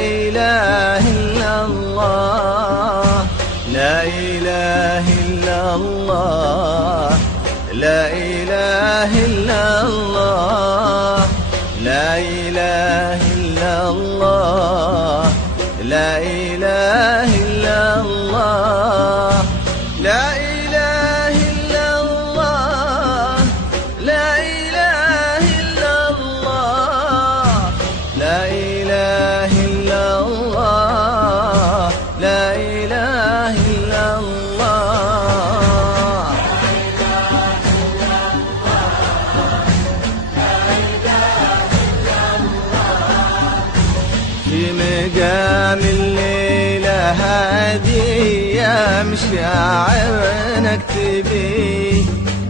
إله إلا الله، لا إله إلا الله، لا إله إلا الله، لا إله إلا الله، لا إله إلا الله، لا إله إلا الله، لا إله إلا الله، لا إله إلا الله، لا إله إلا الله. في مقام الليلة هادية مشاعر نكتبي،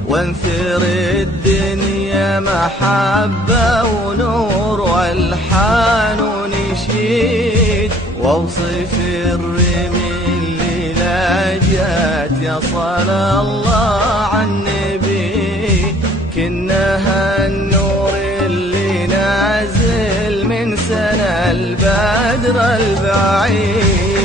وانثر الدنيا محبة ونور والحان ونشيد، واوصف الرمي الليلة جات يا صلاة الله عالنبي، كنها النور اللي نازل من سنة البدر البعيد.